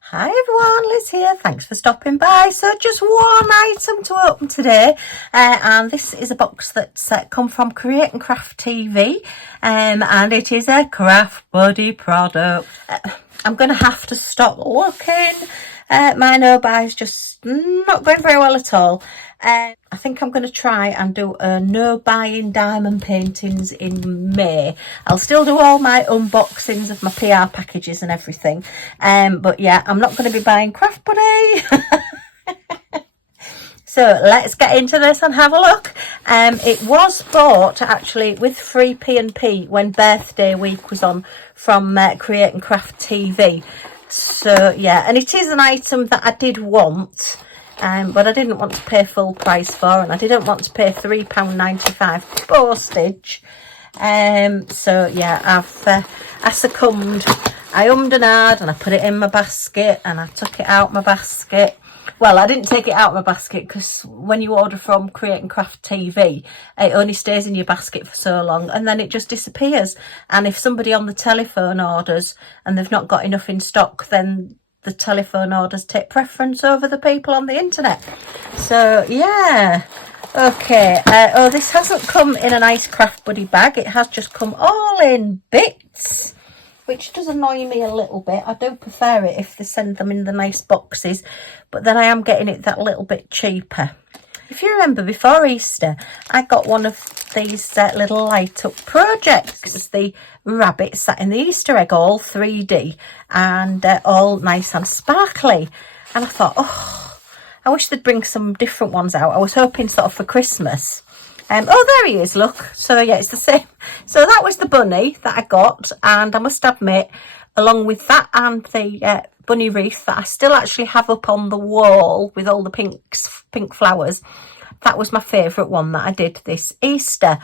Hi everyone, Liz here. Thanks for stopping by. So just one item to open today, and this is a box that's come from Create and Craft TV, and it is a craft buddy product. I'm going to have to stop looking. My no-buy's just not going very well at all. I think I'm going to try and do a no-buying diamond paintings in May. I'll still do all my unboxings of my PR packages and everything. But yeah, I'm not going to be buying Craft Buddy. So let's get into this and have a look. It was bought actually with free P&P when birthday week was on from Create and Craft TV. So yeah, and it is an item that I did want, but I didn't want to pay full price for, and I didn't want to pay £3.95 postage. So yeah, I succumbed. I ummed and ahed, and I put it in my basket, and I took it out my basket. Well, I didn't take it out of my basket because when you order from Create and Craft TV, it only stays in your basket for so long and then it just disappears. And if somebody on the telephone orders and they've not got enough in stock, then the telephone orders take preference over the people on the internet. So, yeah. Okay. Oh, this hasn't come in a nice Craft Buddy bag. It has just come all in bits, which does annoy me a little bit. I do prefer it if they send them in the nice boxes, but then I am getting it that little bit cheaper. If you remember, before Easter, I got one of these little light-up projects. It was the rabbit sat in the Easter egg, all 3D, and all nice and sparkly. And I thought, oh, I wish they'd bring some different ones out. I was hoping sort of for Christmas. Oh, there he is, look. So yeah, it's the same. So that was the bunny that I got, and I must admit, along with that and the bunny wreath that I still actually have up on the wall with all the pink flowers, that was my favourite one that I did this Easter.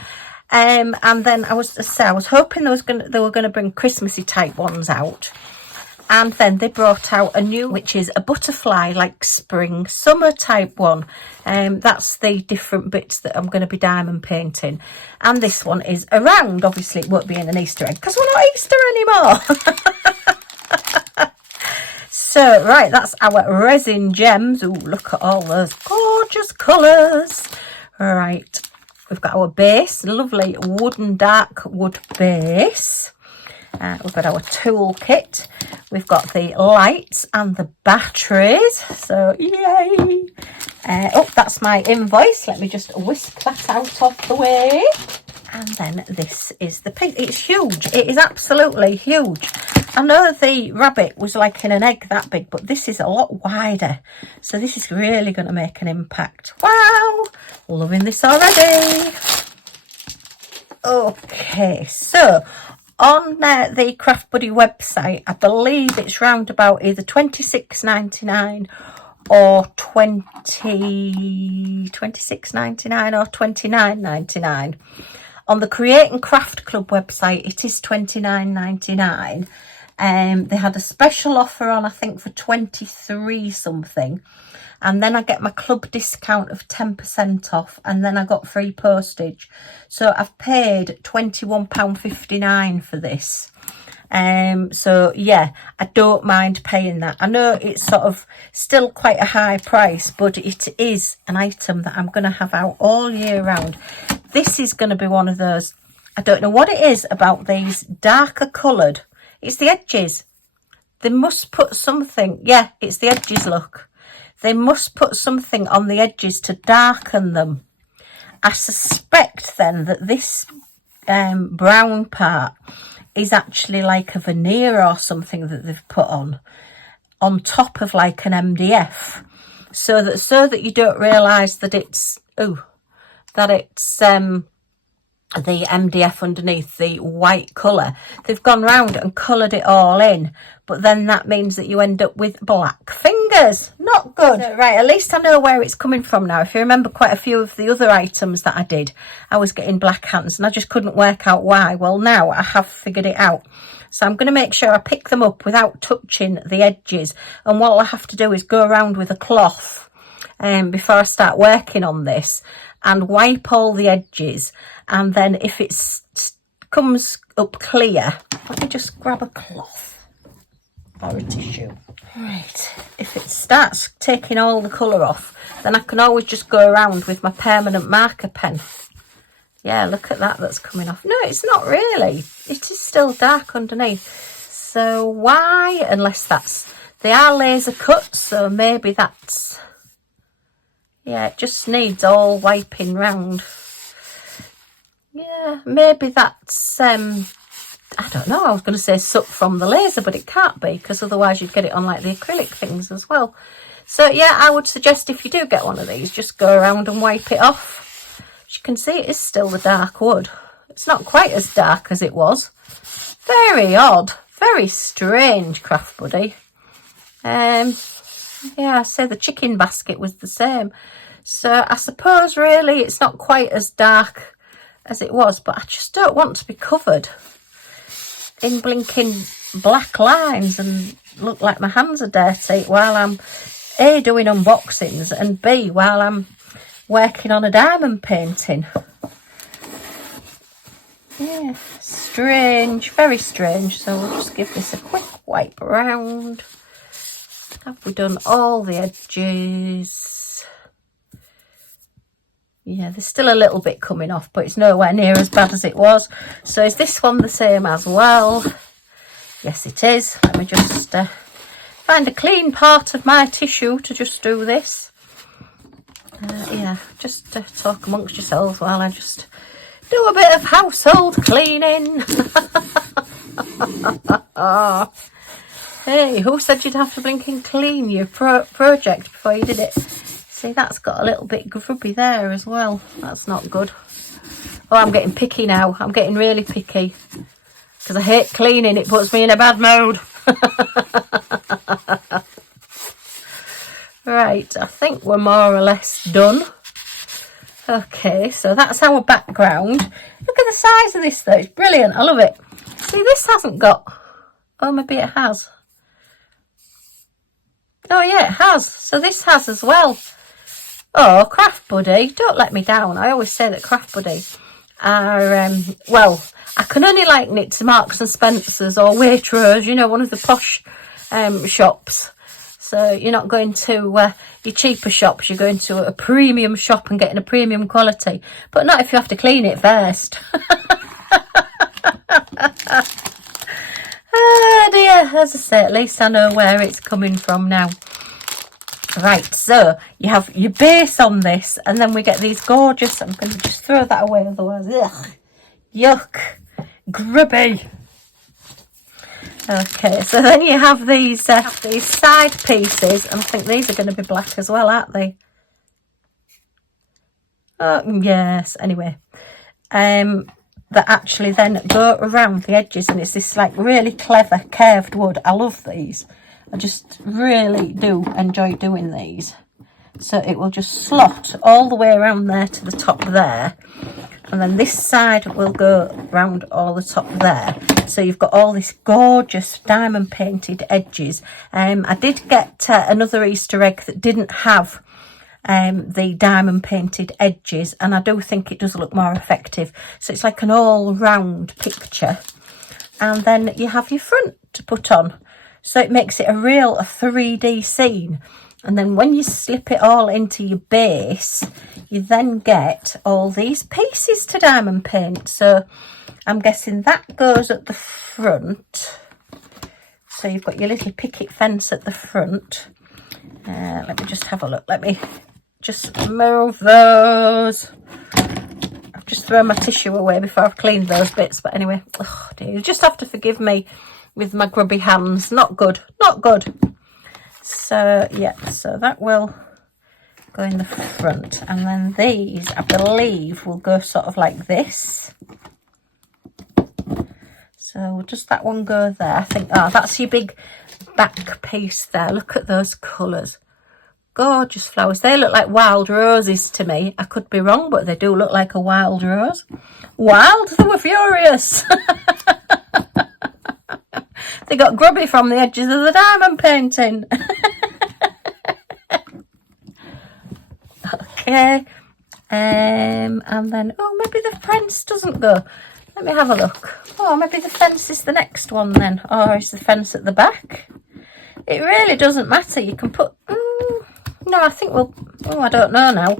And then I was hoping they were going to bring Christmassy type ones out. And then they brought out a new, which is a butterfly, like spring, summer type one. That's the different bits that I'm going to be diamond painting. And this one is a round. Obviously, it won't be in an Easter egg because we're not Easter anymore. So, right, that's our resin gems. Ooh, look at all those gorgeous colours. Right, we've got our base, lovely wooden dark wood base. We've got our toolkit, we've got the lights and the batteries, so yay! Oh, that's my invoice. Let me just whisk that out of the way. And then this is the piece. It's huge. It is absolutely huge. I know the rabbit was like in an egg that big, but this is a lot wider. So this is really going to make an impact. Wow! Loving this already. Okay, so on the Craft Buddy website, I believe it's round about either $26.99 or $26.99 or $29.99. On the Create and Craft Club website, it is $29.99. They had a special offer on, I think, for 23 something. And then I get my club discount of 10% off, and then I got free postage. So I've paid £21.59 for this. So yeah, I don't mind paying that. I know it's sort of still quite a high price, but it is an item that I'm going to have out all year round. This is going to be one of those, I don't know what it is about these darker coloured. It's the edges. They must put something, yeah, it's the edges, look. They must put something on the edges to darken them. I suspect then that this brown part is actually like a veneer or something that they've put on top of like an MDF, so that you don't realise that it's the MDF underneath the white colour. They've gone round and coloured it all in, but then that means that you end up with black fingers. Not good. So, right, at least I know where it's coming from now. If you remember quite a few of the other items that I did, I was getting black hands and I just couldn't work out why. Well, now I have figured it out. So I'm going to make sure I pick them up without touching the edges. And what I'll have to do is go around with a cloth before I start working on this and wipe all the edges. And then if it comes up clear, let me just grab a cloth. or a tissue. Right, if it starts taking all the colour off, then I can always just go around with my permanent marker pen. Yeah, look at that, that's coming off. No, it's not really. It is still dark underneath. So why, unless they are laser cut, so maybe that's, yeah, it just needs all wiping round. Yeah, maybe that's, I don't know, I was going to say soot from the laser, but it can't be, because otherwise you'd get it on like the acrylic things as well. So yeah, I would suggest if you do get one of these, just go around and wipe it off. As you can see, it is still the dark wood. It's not quite as dark as it was. Very odd, very strange, Craft Buddy. Yeah, I say the chicken basket was the same. So I suppose really it's not quite as dark as it was, but I just don't want to be covered in blinking black lines and look like my hands are dirty while I'm A, doing unboxings, and B, while I'm working on a diamond painting. Yeah, strange, very strange. So we'll just give this a quick wipe around. Have we done all the edges? Yeah, there's still a little bit coming off, but it's nowhere near as bad as it was. So is this one the same as well? Yes, it is. Let me just find a clean part of my tissue to just do this. Yeah, just talk amongst yourselves while I just do a bit of household cleaning. Hey, who said you'd have to blinking clean your project before you did it? See, that's got a little bit grubby there as well. That's not good. Oh, I'm getting picky now. I'm getting really picky. Because I hate cleaning. It puts me in a bad mood. Right, I think we're more or less done. Okay, so that's our background. Look at the size of this though. It's brilliant. I love it. See, this hasn't got... Oh, maybe it has. Oh yeah, it has. So this has as well. Oh, Craft Buddy, don't let me down. I always say that Craft Buddy are, well, I can only liken it to Marks and Spencer's or Waitrose, you know, one of the posh shops. So you're not going to your cheaper shops, you're going to a premium shop and getting a premium quality. But not if you have to clean it first. Oh dear, as I say, at least I know where it's coming from now. Right, so you have your base on this, and then we get these gorgeous, I'm going to just throw that away otherwise, ugh, yuck, grubby. Okay, so then you have these side pieces, and I think these are going to be black as well, aren't they? Oh, yes, anyway. That actually then go around the edges, and it's this like really clever curved wood. I love these. I just really do enjoy doing these. So it will just slot all the way around there to the top there, and then this side will go round all the top there. So you've got all this gorgeous diamond painted edges. I did get another Easter egg that didn't have the diamond painted edges, and I do think it does look more effective. So it's like an all round picture, and then you have your front to put on, so it makes it a real 3D scene. And then when you slip it all into your base, you then get all these pieces to diamond paint. So I'm guessing that goes at the front. So you've got your little picket fence at the front. Let me just have a look. Let me just move those. I've just thrown my tissue away before I've cleaned those bits. But anyway, oh dear, you just have to forgive me with my grubby hands. Not good, not good. So yeah, so that will go in the front, and then these I believe will go sort of like this. So does that one go there? I think, oh, that's your big back piece there. Look at those colours. Gorgeous flowers. They look like wild roses to me. I could be wrong, but they do look like a wild rose. Wild? They were furious. They got grubby from the edges of the diamond painting. Okay. And then, oh, maybe the fence doesn't go. Let me have a look. Oh, maybe the fence is the next one then. Or is the fence at the back? it really doesn't matter. You can put, no, I think we'll, oh, I don't know now.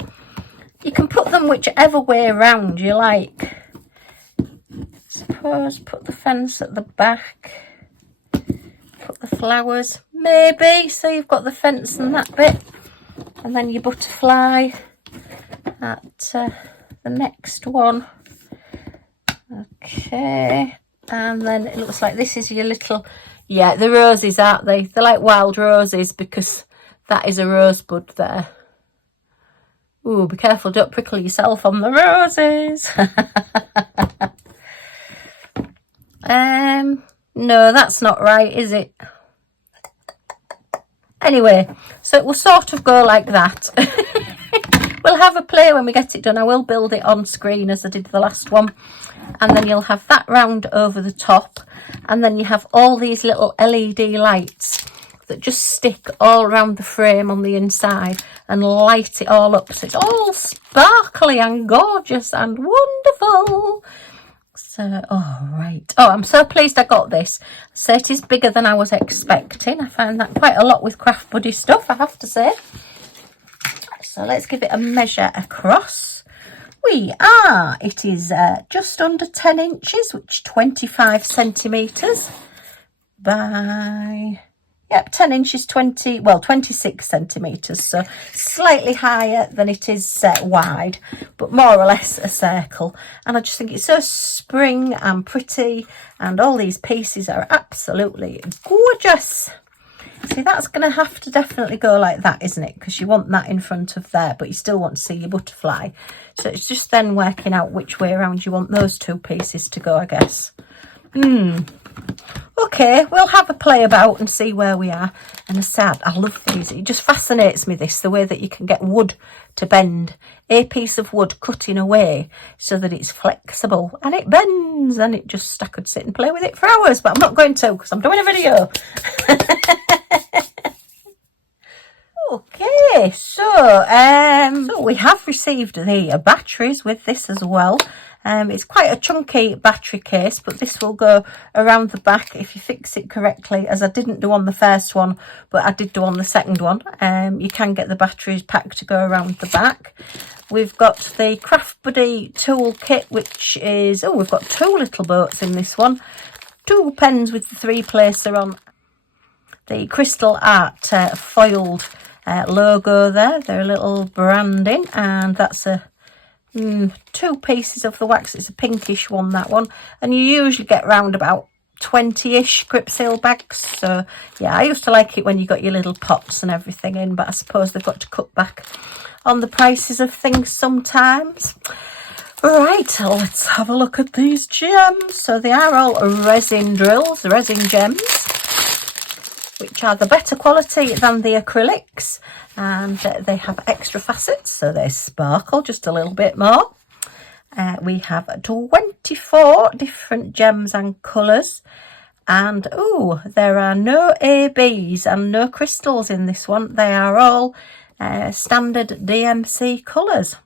You can put them whichever way around you like. Suppose put the fence at the back, put the flowers, maybe, so you've got the fence and that bit, and then your butterfly at the next one. Okay, and then it looks like this is your little, yeah, the roses, aren't they? They're like wild roses because that is a rosebud there. Ooh, be careful, don't prickle yourself on the roses. No, that's not right, is it? Anyway, so it will sort of go like that. We'll have a play when we get it done. I will build it on screen as I did the last one. And then you'll have that round over the top. And then you have all these little LED lights that just stick all around the frame on the inside and light it all up. So it's all sparkly and gorgeous and wonderful. So, all right. Oh, I'm so pleased I got this. So it is bigger than I was expecting. I find that quite a lot with Craft Buddy stuff, I have to say. So let's give it a measure across. It is just under 10 inches, which is 25 centimetres by, yep, 10 inches, 26 centimetres. So slightly higher than it is wide, but more or less a circle. And I just think it's so spring and pretty, and all these pieces are absolutely gorgeous. See, that's going to have to definitely go like that, isn't it? Because you want that in front of there, but you still want to see your butterfly. So it's just then working out which way around you want those two pieces to go, I guess. Okay, we'll have a play about and see where we are. And as I said, I love these. It just fascinates me, this, the way that you can get wood to bend. A piece of wood cut in a way so that it's flexible and it bends, and it just, I could sit and play with it for hours, but I'm not going to because I'm doing a video. Okay, so we have received the batteries with this as well. It's quite a chunky battery case, but this will go around the back if you fix it correctly, as I didn't do on the first one, but I did do on the second one. You can get the batteries pack to go around the back. We've got the Craft Buddy tool kit, which is, oh, we've got two little boats in this one. Two pens with the 3-placer on. The crystal art foiled logo there, their little branding, and that's a two pieces of the wax. It's a pinkish one, that one, and you usually get round about 20-ish grip seal bags. So yeah, I used to like it when you got your little pots and everything in, but I suppose they've got to cut back on the prices of things sometimes. Right, let's have a look at these gems. So they are all resin drills, resin gems, which are the better quality than the acrylics, and they have extra facets, so they sparkle just a little bit more. We have 24 different gems and colours, and there are no ABs and no crystals in this one. They are all standard DMC colours.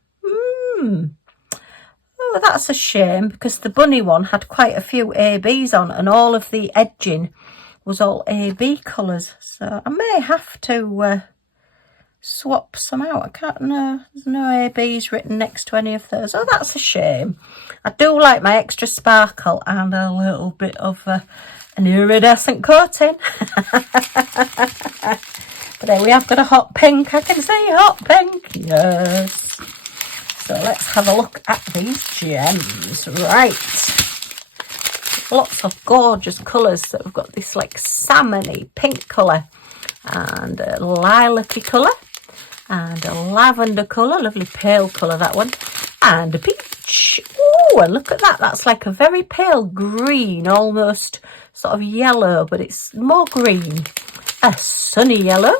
Oh, that's a shame, because the bunny one had quite a few ABs on, and all of the edging was all AB colours, so I may have to swap some out. I can't know, there's no ABs written next to any of those. Oh, that's a shame. I do like my extra sparkle and a little bit of an iridescent coating. But then we have got a hot pink. I can see hot pink, yes. So let's have a look at these gems. Right. Lots of gorgeous colours. So we've got this like salmony pink colour, and a lilac-y colour, and a lavender colour, lovely pale colour that one, and a peach. Oh, and look at that, that's like a very pale green, almost sort of yellow, but it's more green. A sunny yellow,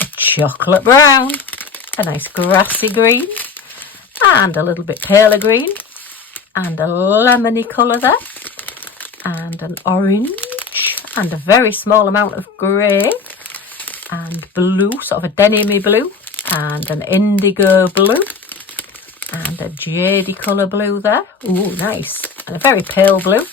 a chocolate brown, a nice grassy green, and a little bit paler green, and a lemony colour there, and an orange, and a very small amount of grey, and blue, sort of a denim-y blue, and an indigo blue, and a jadey colour blue there. Ooh, nice. And a very pale blue,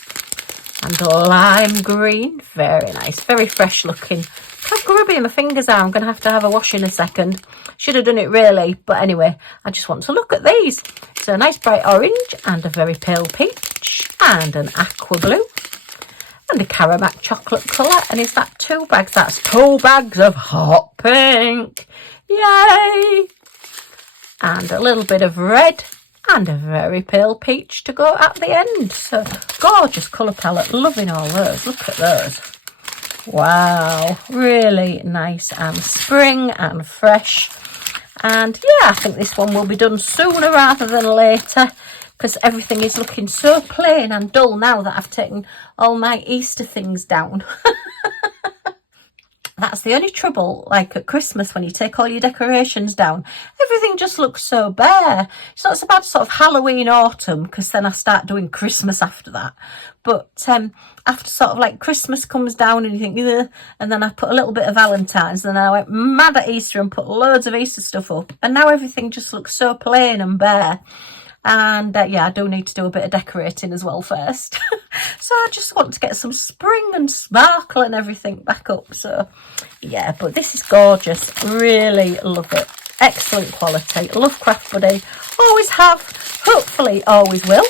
and lime green. Very nice, very fresh looking. How grubby my fingers are. I'm going to have a wash in a second. Should have done it really, but anyway, I just want to look at these. So a nice bright orange and a very pale peach and an aqua blue and a caramel chocolate colour. And is that 2 bags? That's 2 bags of hot pink. Yay! And a little bit of red and a very pale peach to go at the end. So gorgeous colour palette. Loving all those. Look at those. Wow, really nice and spring and fresh. And yeah, I think this one will be done sooner rather than later, because everything is looking so plain and dull now that I've taken all my Easter things down. That's the only trouble, like at Christmas when you take all your decorations down, everything just looks so bare. It's not so bad sort of Halloween, autumn, because then I start doing Christmas after that. But after sort of like Christmas comes down and you think, ugh, and then I put a little bit of Valentine's, and then I went mad at Easter and put loads of Easter stuff up. And now everything just looks so plain and bare. And yeah, I do need to do a bit of decorating as well first. So I just want to get some spring and sparkle and everything back up. So yeah, but this is gorgeous. Really love it. Excellent quality. Love Craft Buddy. Always have. Hopefully always will.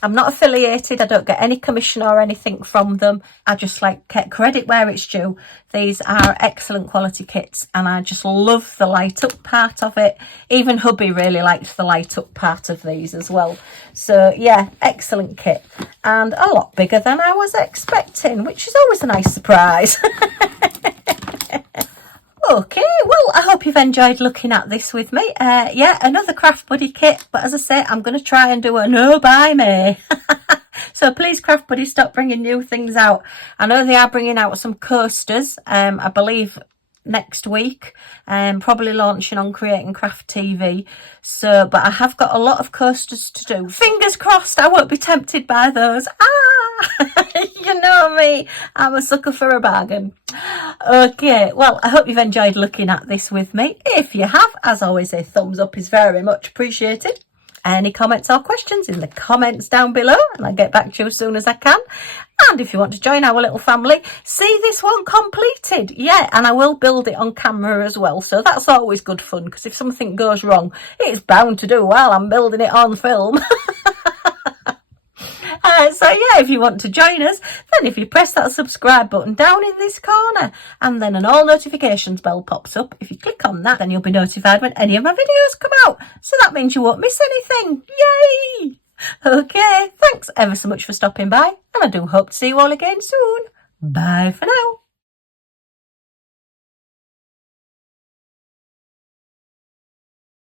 I'm not affiliated. I don't get any commission or anything from them. I just like get credit where it's due. These are excellent quality kits and I just love the light up part of it. Even hubby really likes the light up part of these as well. So yeah, excellent kit and a lot bigger than I was expecting, which is always a nice surprise. Okay, well, I hope you've enjoyed looking at this with me. Yeah, another Craft Buddy kit, but as I say, I'm going to try and do a no by May. So please, Craft Buddy, stop bringing new things out. I know they are bringing out some coasters, I believe next week, probably launching on Create and Craft TV. So, but I have got a lot of coasters to do. Fingers crossed I won't be tempted by those. You know me, I'm a sucker for a bargain. Okay, well, I hope you've enjoyed looking at this with me. If you have, as always, a thumbs up is very much appreciated. Any comments or questions in the comments down below, and I'll get back to you as soon as I can. And if you want to join our little family, see this one completed. Yeah, and I will build it on camera as well. So that's always good fun, because if something goes wrong, it's bound to do while I'm building it on film. So yeah, if you want to join us, then if you press that subscribe button down in this corner, and then an all notifications bell pops up. If you click on that, then you'll be notified when any of my videos come out. So that means you won't miss anything. Yay! Okay, thanks ever so much for stopping by, and I do hope to see you all again soon. Bye for now.